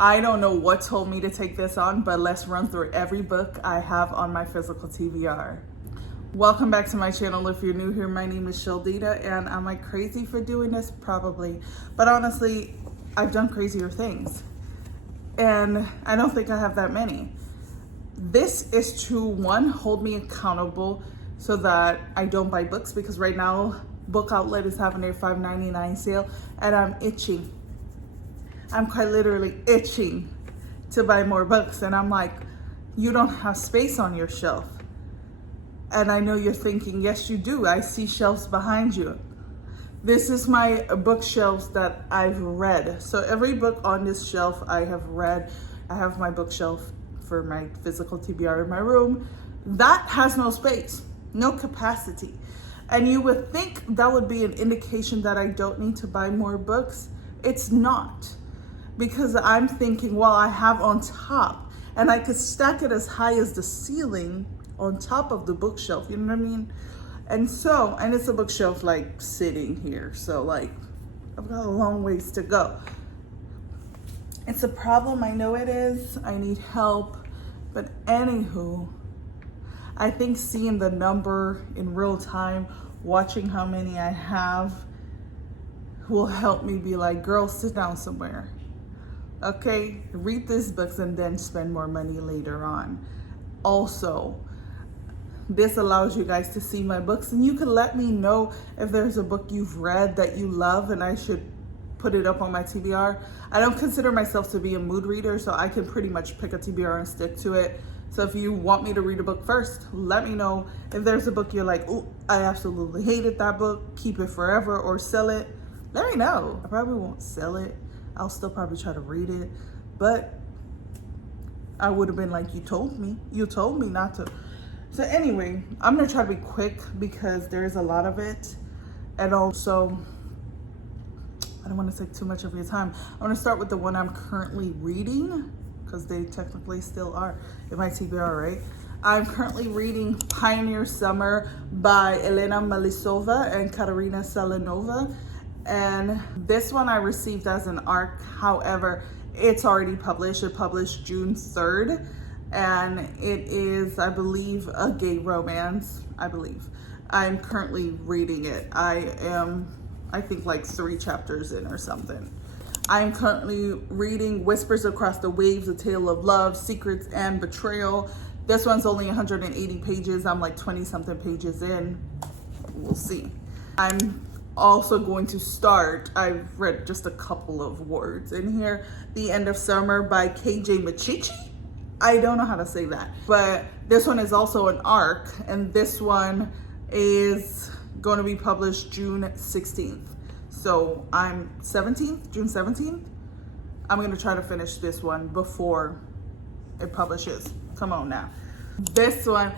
I don't know what told me to take this on, but let's run through every book I have on my physical TBR. Welcome back to my channel. If you're new here, my name is Sheldina, and am I crazy for doing this? Probably. But honestly, I've done crazier things. And I don't think I have that many. This is to, one, hold me accountable so that I don't buy books, because right now, Book Outlet is having their $5.99 sale, and I'm itching. I'm quite literally itching to buy more books. And I'm like, you don't have space on your shelf. And I know you're thinking, yes, you do. I see shelves behind you. This is my bookshelves that I've read. So every book on this shelf I have read. I have my bookshelf for my physical TBR in my room. That has no space, no capacity. And you would think that would be an indication that I don't need to buy more books. It's not. Because I'm thinking, well, I have on top, and I could stack it as high as the ceiling on top of the bookshelf, you know what I mean? And so, and it's a bookshelf like sitting here, so like I've got a long ways to go. It's a problem, I know it is. I need help, but anywho, I think seeing the number in real time, watching how many I have, will help me be like, girl, sit down somewhere. Okay, read these books and then spend more money later on. Also, this allows you guys to see my books, and you can let me know if there's a book you've read that you love and I should put it up on my TBR. I don't consider myself to be a mood reader, so I can pretty much pick a TBR and stick to it. So if you want me to read a book first, let me know. If there's a book you're like, oh, I absolutely hated that book, keep it forever or sell it, let me know. I probably won't sell it. I'll still probably try to read it, but I would have been like, you told me not to. So anyway, I'm gonna try to be quick because there's a lot of it. And also, I don't wanna take too much of your time. I'm gonna start with the one I'm currently reading, because they technically still are in my TBR, right? I'm currently reading Pioneer Summer by Elena Melisova and Katerina Salanova. And this one I received as an ARC. However, it's already published. It published June 3rd. And it is, I believe, a gay romance, I believe. I'm currently reading it. I think like 3 chapters in or something. I'm currently reading Whispers Across the Waves, A Tale of Love, Secrets and Betrayal. This one's only 180 pages. I'm like 20 something pages in. We'll see. I'm also going to start, I've read just a couple of words in here, The End of Summer by KJ Machichi. I don't know how to say that, but this one is also an ARC, and this one is going to be published June 16th. So I'm June 17th. I'm going to try to finish this one before it publishes. Come on now. This one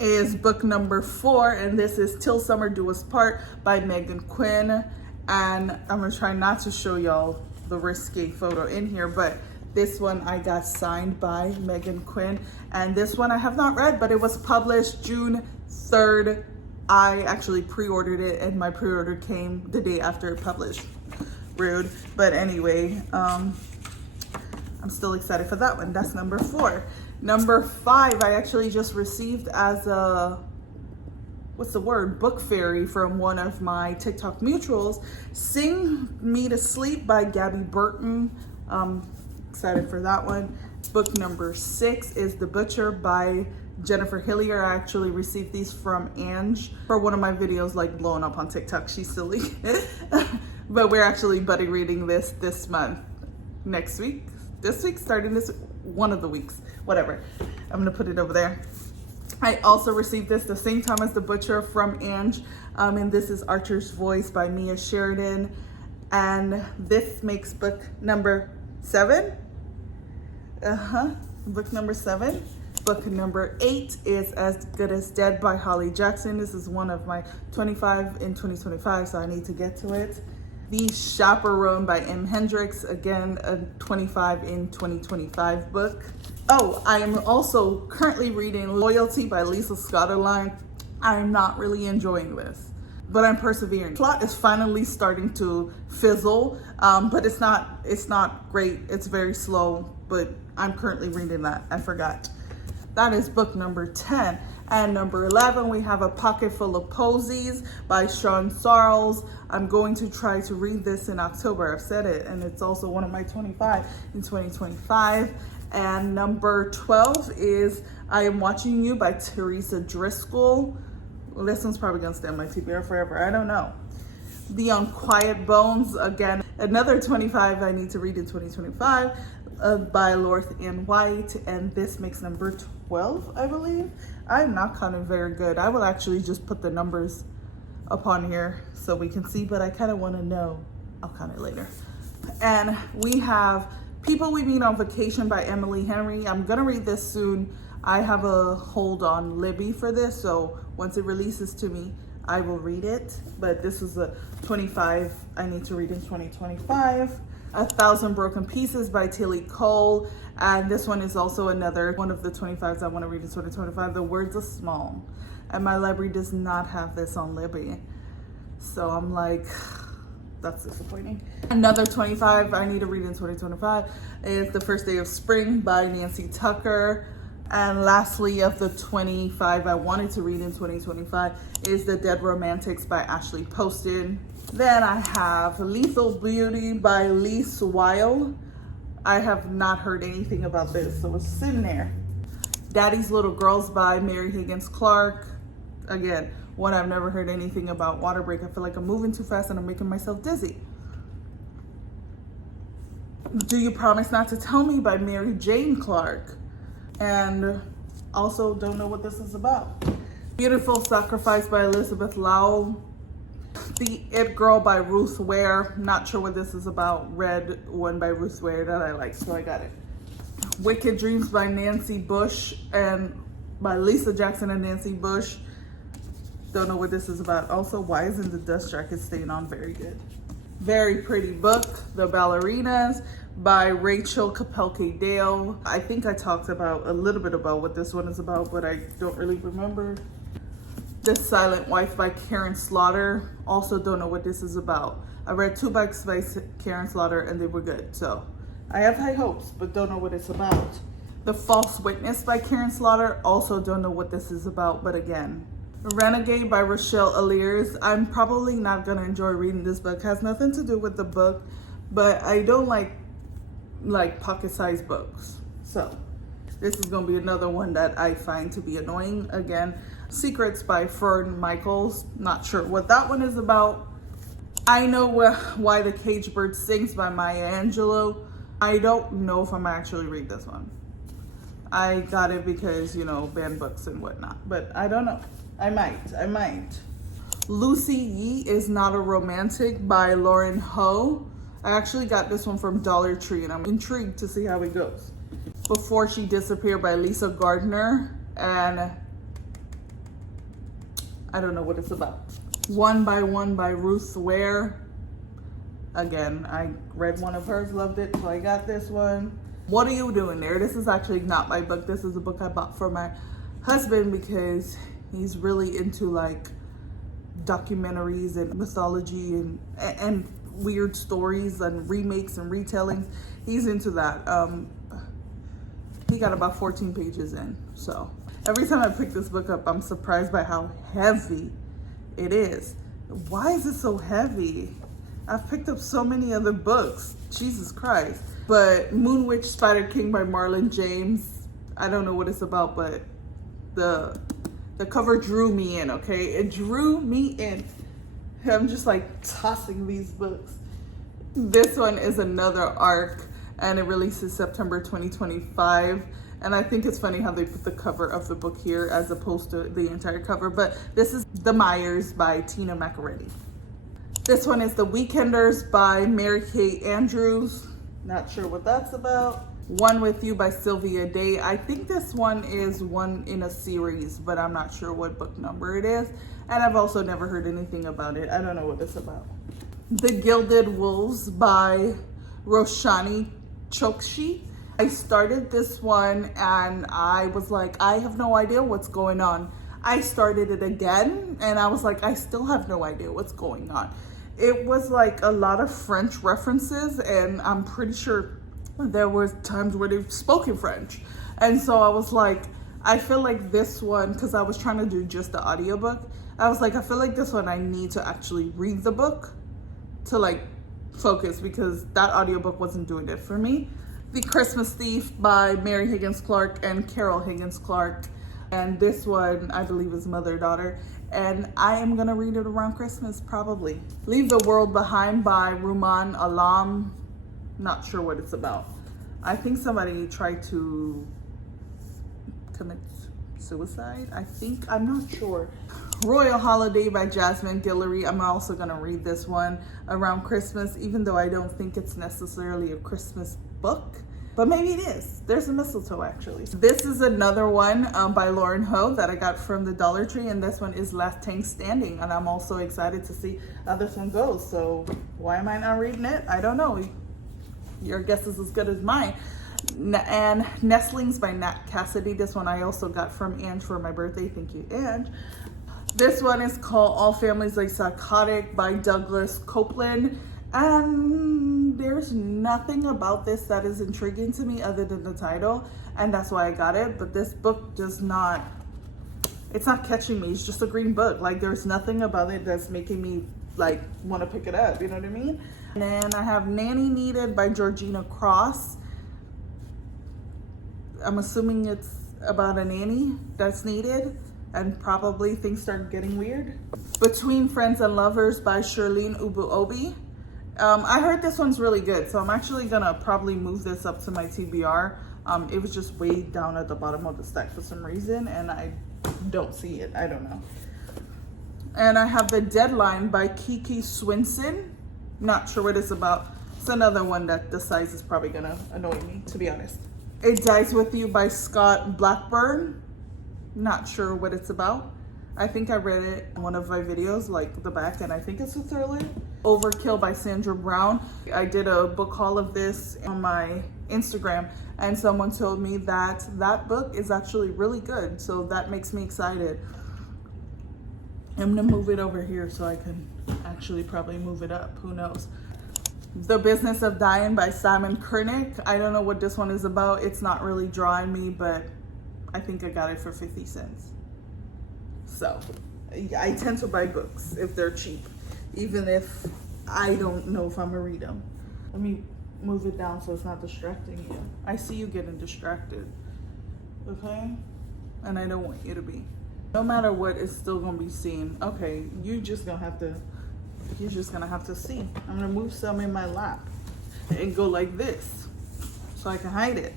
is book number 4, and this is Till Summer Do Us Part by Megan Quinn. And I'm gonna try not to show y'all the risque photo in here, but this one I got signed by Megan Quinn, and this one I have not read, but it was published June 3rd. I actually pre-ordered it, and my pre-order came the day after it published. Rude. But anyway, I'm still excited for that one. That's number 4. Number 5, I actually just received as a, book fairy from one of my TikTok mutuals. Sing Me to Sleep by Gabby Burton. Excited for that one. Book number 6 is The Butcher by Jennifer Hillier. I actually received these from Ange for one of my videos, like blowing up on TikTok. She's silly. But we're actually buddy reading this month. Next week, this week, starting this, one of the weeks, whatever. I'm gonna put it over there. I also received this the same time as The Butcher from Ange. And this is Archer's Voice by Mia Sheridan. And this makes book number 7. Book number 7. Book number 8 is As Good as Dead by Holly Jackson. This is one of my 25 in 2025, so I need to get to it. The Chaperone by M. Hendricks, again, a 25 in 2025 book. Oh, I am also currently reading Loyalty by Lisa Scotterline. I'm not really enjoying this. but I'm persevering. Plot is finally starting to fizzle, but it's not great. It's very slow, but I'm currently reading that. I forgot. That is book number 10. And number 11, we have A Pocket Full of Posies by Sean Sarles. I'm going to try to read this in October. I've said it, and it's also one of my 25 in 2025. And number 12 is I Am Watching You by Teresa Driscoll. Well, this one's probably gonna stay on my TBR forever. I don't know. The Unquiet Bones, again, another 25 I need to read in 2025 by Lorth Ann White. And this makes number 12, I believe. I'm not counting very good. I will actually just put the numbers upon here so we can see, but I kind of want to know. I'll count it later. And we have People We Meet on Vacation by Emily Henry. I'm gonna read this soon. I have a hold on Libby for this, so once it releases to me, I will read it. But this is a 25 I need to read in 2025. 1,000 Broken Pieces by Tilly Cole. And this one is also another one of the 25s I want to read in 2025. The Words are Small. And my library does not have this on Libby. So I'm like, that's disappointing. Another 25 I need to read in 2025 is The First Day of Spring by Nancy Tucker. And lastly, of the 25 I wanted to read in 2025 is The Dead Romantics by Ashley Poston. Then I have Lethal Beauty by Lise Weil. I have not heard anything about this, so it's sitting there. Daddy's Little Girls by Mary Higgins Clark. Again, one I've never heard anything about. Water Break. I feel like I'm moving too fast and I'm making myself dizzy. Do You Promise Not to Tell Me by Mary Jane Clark. And also don't know what this is about. Beautiful Sacrifice by Elizabeth Lau. The It Girl by Ruth Ware. Not sure what this is about. Read one by Ruth Ware that I like, so I got it. Wicked Dreams by Nancy Bush and by Lisa Jackson and Nancy Bush. Don't know what this is about. Also, why isn't the dust jacket staying on? Very good. Very pretty book, The Ballerinas by Rachel Kapelke Dale. I think I talked about a little bit about what this one is about, but I don't really remember. The Silent Wife by Karen Slaughter. Also don't know what this is about. I read 2 books by Karen Slaughter and they were good. So I have high hopes, but don't know what it's about. The False Witness by Karen Slaughter. Also don't know what this is about, but again. Renegade by Rochelle Aliers. I'm probably not gonna enjoy reading this book. It has nothing to do with the book, but I don't like pocket-sized books. So this is gonna be another one that I find to be annoying. Again, Secrets by Fern Michaels. Not sure what that one is about. I Know Why the Caged Bird Sings by Maya Angelou. I don't know if I'm actually read this one. I got it because, you know, banned books and whatnot, but I don't know. I might. Lucy Yee Is Not a Romantic by Lauren Ho. I actually got this one from Dollar Tree and I'm intrigued to see how it goes. Before She Disappeared by Lisa Gardner. And I don't know what it's about. One by One by Ruth Ware. Again, I read one of hers, loved it, so I got this one. What Are You Doing There? This is actually not my book. This is a book I bought for my husband because he's really into like documentaries and mythology and weird stories and remakes and retellings. He's into that. He got about 14 pages in, so every time I pick this book up, I'm surprised by how heavy it is. Why is it so heavy? I've picked up so many other books. Jesus Christ. But Moon Witch Spider King by Marlon James. I don't know what it's about, but the cover drew me in, okay? It drew me in. I'm just like tossing these books. This one is another arc and it releases September 2025. And I think it's funny how they put the cover of the book here as opposed to the entire cover. But this is The Myers by Tina Macaretti. This one is The Weekenders by Mary Kay Andrews. Not sure what that's about. One With You by Sylvia Day. I think this one is one in a series, but I'm not sure what book number it is. And I've also never heard anything about it. I don't know what it's about. The Gilded Wolves by Roshani Chokshi. I started this one and I was like, I have no idea what's going on. I started it again and I was like, I still have no idea what's going on. It was like a lot of French references, and I'm pretty sure there were times where they've spoken French. And so I was like, I feel like this one, because I was trying to do just the audiobook, I was like, I feel like this one I need to actually read the book to like focus, because that audiobook wasn't doing it for me. The Christmas Thief by Mary Higgins Clark and Carol Higgins Clark. And this one, I believe, is mother-daughter. And I am gonna read it around Christmas, probably. Leave the World Behind by Ruman Alam. Not sure what it's about. I think somebody tried to commit suicide, I think. I'm not sure. Royal Holiday by Jasmine Guillory. I'm also gonna read this one around Christmas, even though I don't think it's necessarily a Christmas book, but maybe it is. There's a mistletoe, actually. This is another one by Lauren Ho that I got from the Dollar Tree, and this one is Last Tank Standing, and I'm also excited to see how this one goes. So why am I not reading it? I don't know. Your guess is as good as mine. And Nestlings by Nat Cassidy. This one I also got from Ange for my birthday. Thank you, Ange. This one is called All Families Are Psychotic by Douglas Copeland. And there's nothing about this that is intriguing to me other than the title. And that's why I got it. But this book does not, it's not catching me. It's just a green book. Like, there's nothing about it that's making me like want to pick it up. You know what I mean? And then I have Nanny Needed by Georgina Cross. I'm assuming it's about a nanny that's needed, and probably things start getting weird. Between Friends and Lovers by Shirlene Ubu-Obi. I heard this one's really good, so I'm actually gonna probably move this up to my TBR. It was just way down at the bottom of the stack for some reason, and I don't see it. I don't know. And I have The Deadline by Kiki Swinson. Not sure what it's about. It's another one that the size is probably gonna annoy me, to be honest. It Dies With You by Scott Blackburn. Not sure what it's about. I think I read it in one of my videos, like the back, and I think it's a thriller. Overkill by Sandra Brown. I did a book haul of this on my Instagram, and someone told me that that book is actually really good. So that makes me excited. I'm gonna move it over here so I can actually probably move it up. Who knows? The Business of Dying by Simon Kernick. I don't know what this one is about. It's not really drawing me, but I think I got it for 50 cents. So I tend to buy books if they're cheap, even if I don't know if I'm gonna read them. Let me move it down so it's not distracting you. I see you getting distracted, okay? And I don't want you to be. No matter what, it's still gonna be seen. Okay, you're just gonna have to see. I'm gonna move some in my lap and go like this so I can hide it.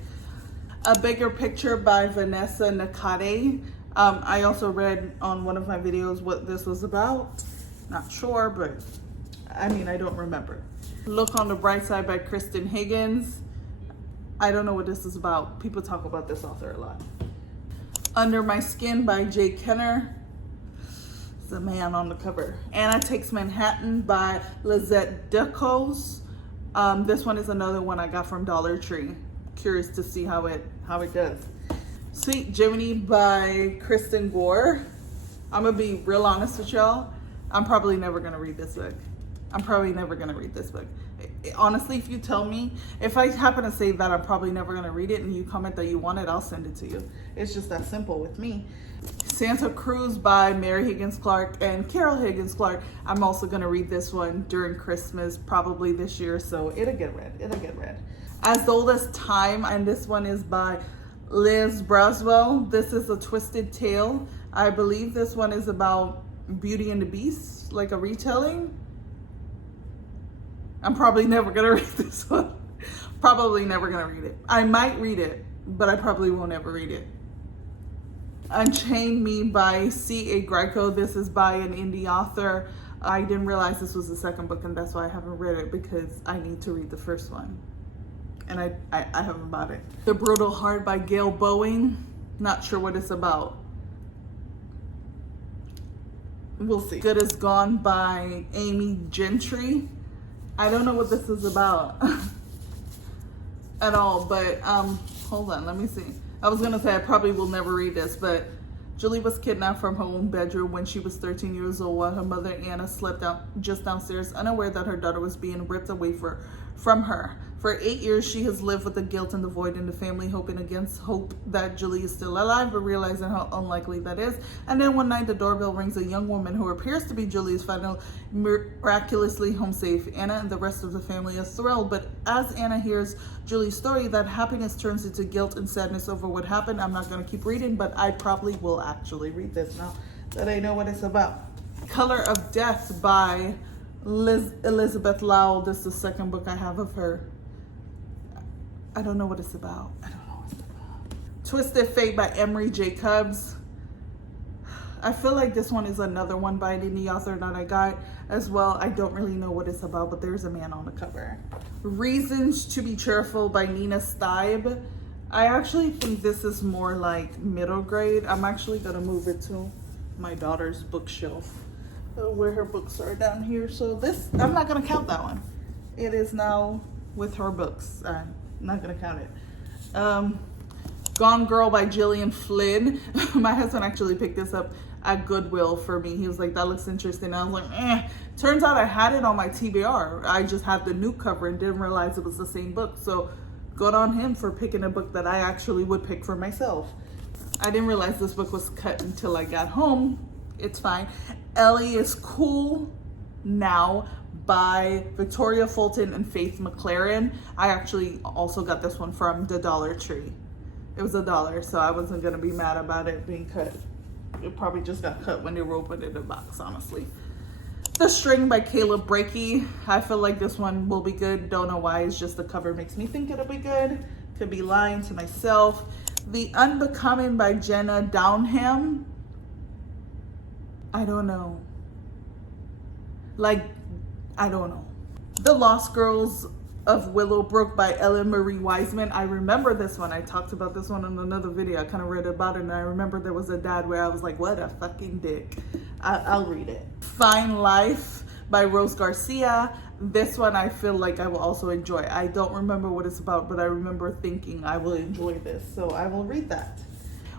A Bigger Picture by Vanessa Nakade. I also read on one of my videos what this was about. Not sure, but I mean, I don't remember. Look on the Bright Side by Kristen Higgins. I don't know what this is about. People talk about this author a lot. Under My Skin by Jay Kenner. It's a man on the cover. Anna Takes Manhattan by Lizette Ducos. This one is another one I got from Dollar Tree. Curious to see how it does. Sweet Jiminy by Kristen Gore. I'm gonna be real honest with y'all. I'm probably never gonna read this book. Honestly, if you tell me, if I happen to say that I'm probably never gonna read it and you comment that you want it, I'll send it to you. It's just that simple with me. Santa Cruz by Mary Higgins Clark and Carol Higgins Clark. I'm also gonna read this one during Christmas, probably this year, so it'll get read. As Old as Time, and this one is by Liz Braswell. This is A Twisted Tale. I believe this one is about Beauty and the Beast, like a retelling. I'm probably never gonna read this one. Probably never gonna read it. I might read it, but I probably won't ever read it. Unchain Me by C.A. Greco. This is by an indie author. I didn't realize this was the second book, and that's why I haven't read it, because I need to read the first one. And I haven't bought it. The Brutal Heart by Gail Boeing. Not sure what it's about. We'll see. Good Is Gone by Amy Gentry. I don't know what this is about at all, but hold on, let me see. I was gonna say I probably will never read this, but Julie was kidnapped from her own bedroom when she was 13 years old while her mother Anna slept just downstairs, unaware that her daughter was being ripped away from her. For 8 years, she has lived with the guilt and the void in the family, hoping against hope that Julie is still alive, but realizing how unlikely that is. And then one night, the doorbell rings. A young woman who appears to be Julie is finally miraculously home safe. Anna and the rest of the family are thrilled, but as Anna hears Julie's story, that happiness turns into guilt and sadness over what happened. I'm not going to keep reading, but I probably will actually read this now that I know what it's about. Color of Death by Elizabeth Lowell. This is the second book I have of her. I don't know what it's about. Twisted Fate by Emery Jacobs. I feel like this one is another one by the author that I got as well. I don't really know what it's about, but there's a man on the cover. Reasons to be Cheerful by Nina Steib. I actually think this is more like middle grade. I'm actually gonna move it to my daughter's bookshelf where her books are down here. So this, I'm not gonna count that one. It is now with her books. I'm not gonna count it. Gone Girl by Gillian Flynn. My husband actually picked this up at Goodwill for me. He was like, that looks interesting. I was like, eh. Turns out I had it on my TBR. I just had the new cover and didn't realize it was the same book. So good on him for picking a book that I actually would pick for myself. I didn't realize this book was cut until I got home. It's fine. Ellie is Cool Now by Victoria Fulton and Faith McLaren. I actually also got this one from the Dollar Tree. It was $1, so I wasn't gonna be mad about it being cut. It probably just got cut when they were opened in the box, honestly. The String by Caleb Breakey. I feel like this one will be good. Don't know why, it's just the cover makes me think it'll be good. Could be lying to myself. The Unbecoming by Jenna Downham. I don't know. I don't know. The Lost Girls of Willowbrook by Ellen Marie Wiseman. I remember this one. I talked about this one in another video. I kind of read about it, and I remember there was a dad where I was like, what a fucking dick. I'll read it. Fine Life by Rose Garcia. This one I feel like I will also enjoy. I don't remember what it's about, but I remember thinking I will enjoy this, so I will read that.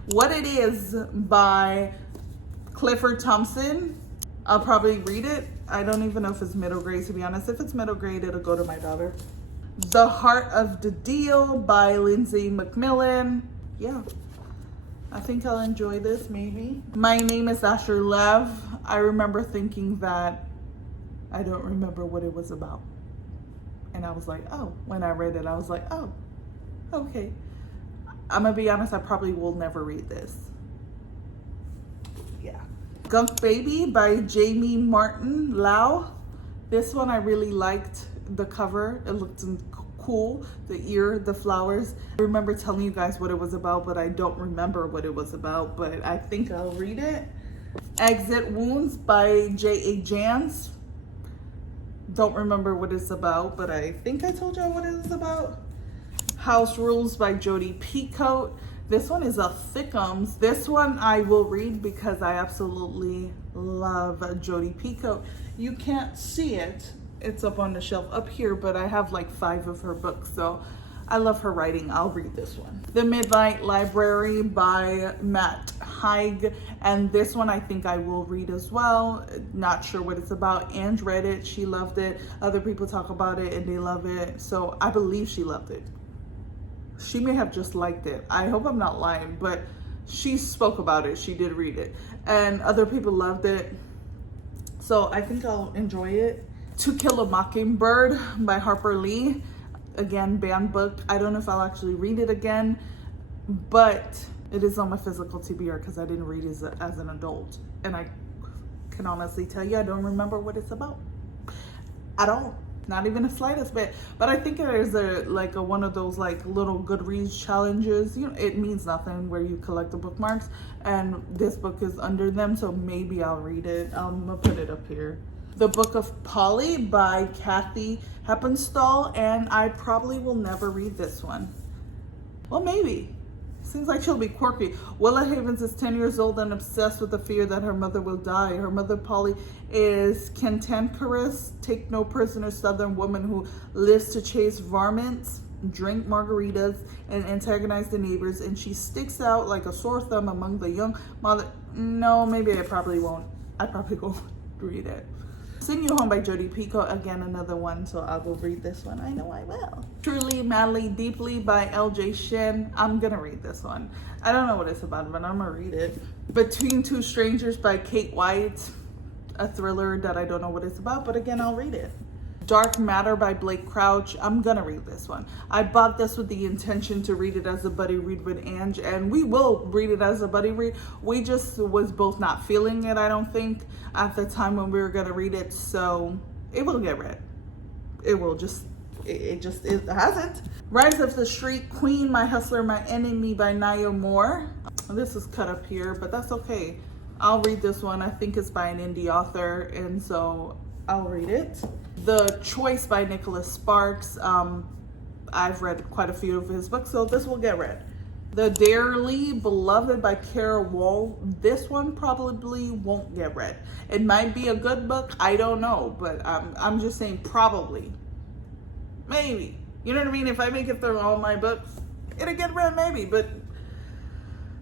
What It Is by Clifford Thompson. I'll probably read it. I don't even know if it's middle grade, to be honest. If it's middle grade, it'll go to my daughter. The Heart of the Deal by Lindsay McMillan. Yeah, I think I'll enjoy this, maybe. My Name is Asher Lev. I remember thinking that I don't remember what it was about. And I was like, oh, when I read it, I was like, oh, okay. I'm gonna be honest, I probably will never read this. Yeah. Gunk Baby by Jamie Martin Lau. This one I really liked the cover. It looked cool. The ear, the flowers. I remember telling you guys what it was about, but I don't remember what it was about, but I think I'll read it. Exit Wounds by J.A. Jans. Don't remember what it's about, but I think I told y'all what it is about. House Rules by Jodi Picoult. This one is a thickums. This one I will read because I absolutely love Jodi Picoult. You can't see it. It's up on the shelf up here, but I have like 5 of her books, so I love her writing. I'll read this one. The Midnight Library by Matt Haig. And this one I think I will read as well. Not sure what it's about. Ange read it. She loved it. Other people talk about it and they love it. So I believe she loved it. She may have just liked it. I hope I'm not lying, but she spoke about it. She did read it. And other people loved it. So I think I'll enjoy it. To Kill a Mockingbird by Harper Lee. Again, banned book. I don't know if I'll actually read it again, but it is on my physical TBR because I didn't read it as an adult. And I can honestly tell you I don't remember what it's about at all. Not even the slightest bit. But I think there's a one of those like little Goodreads challenges. You know, it means nothing where you collect the bookmarks, and this book is under them, so maybe I'll read it. I'm gonna put it up here. The Book of Polly by Kathy Heppenstall, and I probably will never read this one. Well, maybe. Seems like she'll be quirky. Willa Havens is 10 years old and obsessed with the fear that her mother will die. Her mother, Polly, is cantankerous, take no prisoner Southern woman who lives to chase varmints. drink margaritas, and antagonize the neighbors, and she sticks out like a sore thumb among the young mother. No, maybe I probably won't. I probably won't read it. Send You Home by Jodi Picoult, again another one, so I will read this one. I know I will. Truly, Madly, Deeply by LJ Shin. I'm gonna read this one. I don't know what it's about, but I'm gonna read it. Between Two Strangers by Kate White, a thriller that I don't know what it's about, but again, I'll read it. Dark Matter by Blake Crouch. I'm gonna read this one. I bought this with the intention to read it as a buddy read with Ange, and we will read it as a buddy read. We just was both not feeling it, I don't think, at the time when we were gonna read it, so it will get read. It will just, it hasn't. Rise of the Street Queen, My Hustler, My Enemy by Naya Moore. This is cut up here, but that's okay. I'll read this one. I think it's by an indie author, and so I'll read it. The Choice by Nicholas Sparks. I've read quite a few of his books, so this will get read. The Dearly Beloved by Kara Wall. This one probably won't get read. It might be a good book, I don't know, but I'm just saying probably. Maybe. You know what I mean? If I make it through all my books, it'll get read maybe, but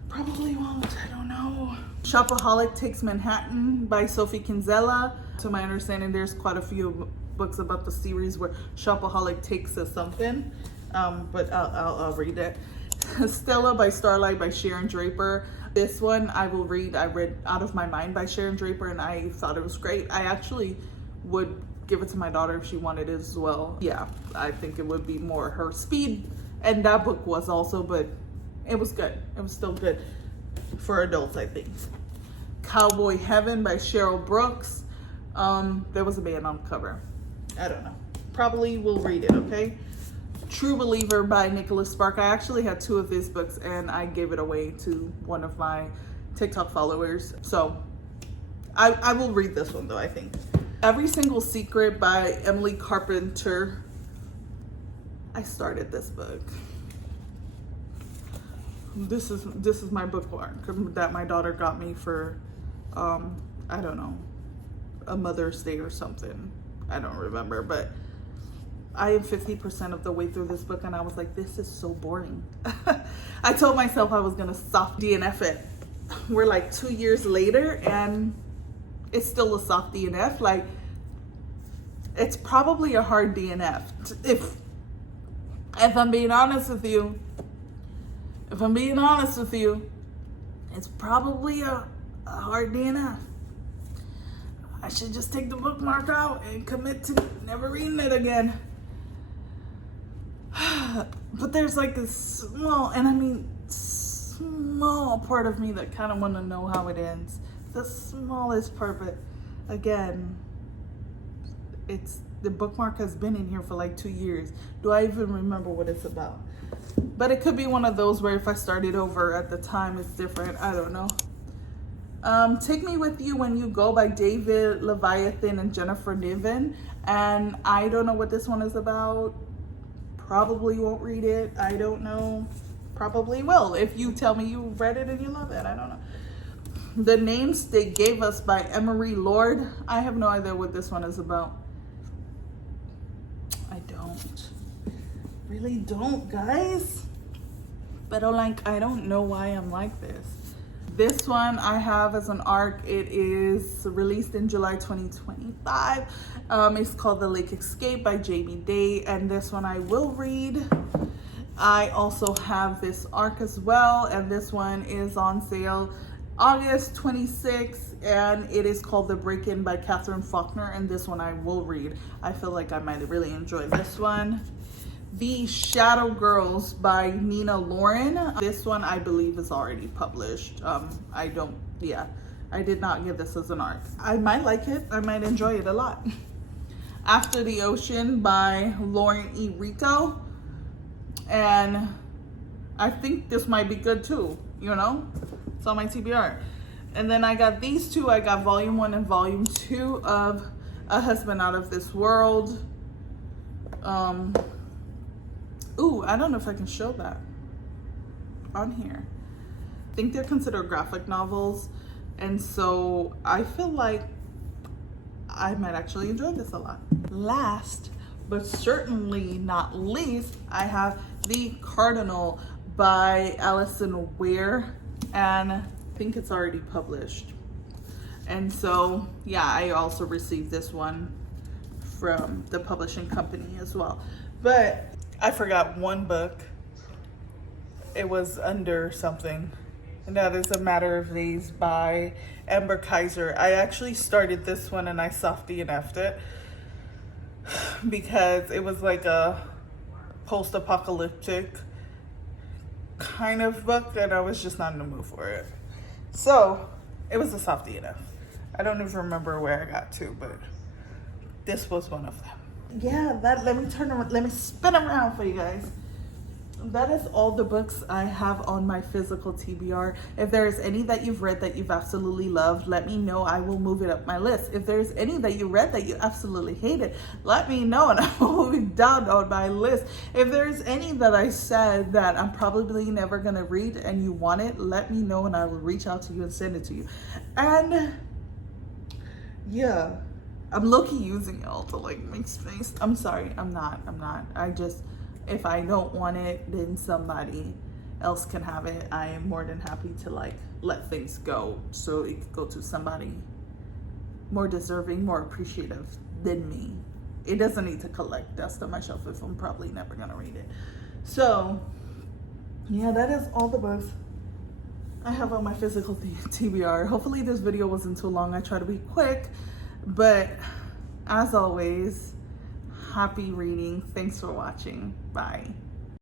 probably won't, I don't know. Shopaholic Takes Manhattan by Sophie Kinsella. To my understanding, there's quite a few books about the series where Shopaholic takes us something, but I'll read it. Stella by Starlight by Sharon Draper. This one I will read. I read Out of My Mind by Sharon Draper, and I thought it was great. I actually would give it to my daughter if she wanted it as well. Yeah, I think it would be more her speed, and that book was also, but it was good. It was still good for adults, I think. Cowboy Heaven by Cheryl Brooks. There was a man on the cover. I don't know. Probably will read it, okay? True Believer by Nicholas Spark. I actually had 2 of his books, and I gave it away to one of my TikTok followers. So I will read this one though, I think. Every Single Secret by Emily Carpenter. I started this book. This is my bookmark that my daughter got me for I don't know, a Mother's Day or something. I don't remember, but I am 50% of the way through this book, and I was like, this is so boring. I told myself I was gonna soft DNF it. We're like 2 years later, and it's still a soft DNF. Like, it's probably a hard DNF. If I'm being honest with you, it's probably a hard DNF. I should just take the bookmark out and commit to never reading it again. But there's like a small part of me that kind of want to know how it ends. The smallest part, but again, the bookmark has been in here for like 2 years. Do I even remember what it's about? But it could be one of those where if I started over at the time, it's different. I don't know. Take Me With You When You Go by David Leviathan and Jennifer Niven. And I don't know what this one is about. Probably won't read it. I don't know. Probably will if you tell me you read it and you love it. I don't know. The Names They Gave Us by Emery Lord. I have no idea what this one is about. I don't. Really don't, guys. But I don't know why I'm like this. This one I have as an ARC. It is released in July 2025. It's called The Lake Escape by Jamie Day, and this one I will read. I also have this ARC as well, and this one is on sale August 26th, and it is called The Break-In by Catherine Faulkner, and this one I will read. I feel like I might really enjoy this one. The Shadow Girls by Nina Lauren. This one I believe is already published. I did not get this as an ARC. I might like it. I might enjoy it a lot. After the Ocean by Lauren E. Rico. And I think this might be good too, you know? It's on my TBR. And then I got these two. I got volume 1 and volume 2 of A Husband Out of This World. Ooh, I don't know if I can show that on here. I think they're considered graphic novels. And so I feel like I might actually enjoy this a lot. Last but certainly not least, I have The Cardinal by Alison Weir, and I think it's already published. And so, yeah, I also received this one from the publishing company as well. But I forgot one book. It was under something, and that is A Matter of Days by Amber Kaiser. I actually started this one and I soft DNF'd it because it was like a post-apocalyptic kind of book and I was just not in the mood for it. So it was a soft DNF. I don't even remember where I got to, but this was one of them. Yeah, let me spin around for you guys. That is all the books I have on my physical TBR. If there's any that you've read that you've absolutely loved, let me know. I will move it up my list. If there's any that you read that you absolutely hated, let me know and I will move it down on my list. If there's any that I said that I'm probably never gonna read and you want it, let me know and I will reach out to you and send it to you. And yeah, I'm low-key using y'all to like make space. I'm sorry, I'm not. I just, if I don't want it, then somebody else can have it. I am more than happy to like let things go so it could go to somebody more deserving, more appreciative than me. It doesn't need to collect dust on my shelf if I'm probably never gonna read it. So yeah, that is all the books I have on my physical TBR. Hopefully this video wasn't too long. I try to be quick, but as always, happy reading. Thanks for watching. Bye.